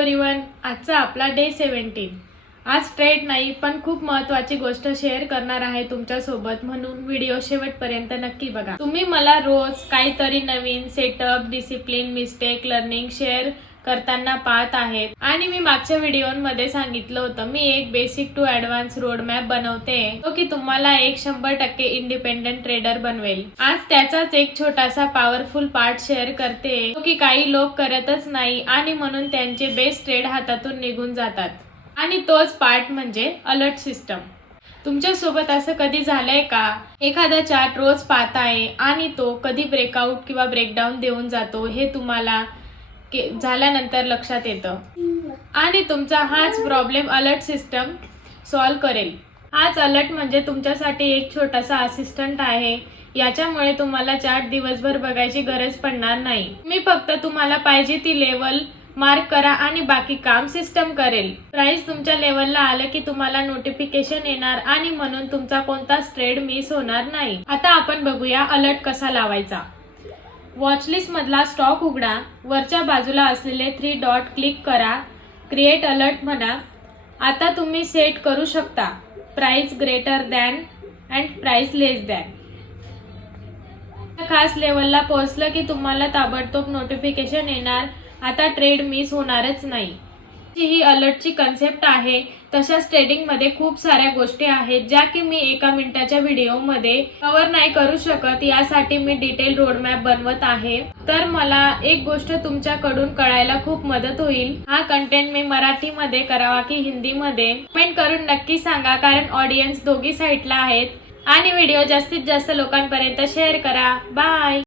Everyone, आजचा आपला day 17। आज ट्रेड नाही पण खूप महत्त्वाची गोष्ट शेअर करणार आहे तुमच्या सोबत, म्हणून व्हिडिओ शेवटपर्यंत नक्की बघा। तुम्ही मला रोज काहीतरी नवीन setup, discipline, mistake, learning share करताना पाहत आहेत आणि मी मागच्या व्हिडिओमध्ये सांगितलं होतं मी एक basic to advance road map बनवते तो की तुम्हाला एक 100% इंडिपेंडेंट ट्रेडर बनवेल। आज त्याचाच एक छोटासा पॉवरफुल पार्ट शेअर करते तो की काही लोक करतच नाही आणि म्हणून त्यांचे बेस्ट ट्रेड हातातून निघून जातात, आणि तोच पार्ट म्हणजे अलर्ट सिस्टम। तुमच्या सोबत असं कधी झालंय का? एखादा चार्ट रोज पाहताय आणि तो कधी ब्रेकआउट किंवा ब्रेकडाऊन देऊन जातो हे तुम्हाला झाल्यानंतर लक्षात येतं, आणि तुमचा हाच प्रॉब्लेम अलर्ट सिस्टम सॉल्व करेल। हाच अलर्ट म्हणजे तुमच्यासाठी एक छोटासा असिस्टंट आहे। याच्यामुळे तुम्हाला चार्ट दिवसभर बघायची गरज पडणार नाही। मी फक्त तुम्हाला पाहिजे ती लेवल मार्क करा आणि बाकी काम सिस्टम करेल। प्राइस तुमच्या लेवलला आलं की तुम्हाला नोटिफिकेशन येणार आणि म्हणून तुमचा कोणताच ट्रेड मिस होणार नाही। आता आपण बघूया अलर्ट कसा लावायचा। वॉचलिस्ट मधला स्टॉक उघडा, वरच्या बाजूला असलेले 3 डॉट क्लिक करा, क्रिएट अलर्ट म्हणा। आता तुम्ही सेट करू शकता price greater than and price less than. खास लेवलला पोहोचलं की तुम्हाला ताबडतोब नोटिफिकेशन येणार, आता ट्रेड मिस होणारच नाही। ही अलर्टची कन्सेप्ट आहे। तशाच ट्रेडिंगमध्ये खूप साऱ्या गोष्टी आहेत ज्या की मी एका मिनिटाच्या व्हिडिओमध्ये कव्हर नाही करू शकत, यासाठी मी डिटेल रोडमॅप बनवत आहे। तर मला एक गोष्ट तुमच्याकडून कळायला खूप मदत होईल, हा कंटेंट मी मराठीमध्ये करावा की हिंदीमध्ये कमेंट करून नक्की सांगा, कारण ऑडियन्स दोघी साईडला आहेत। आणि व्हिडिओ जास्तीत जास्त लोकांपर्यंत शेअर करा। बाय।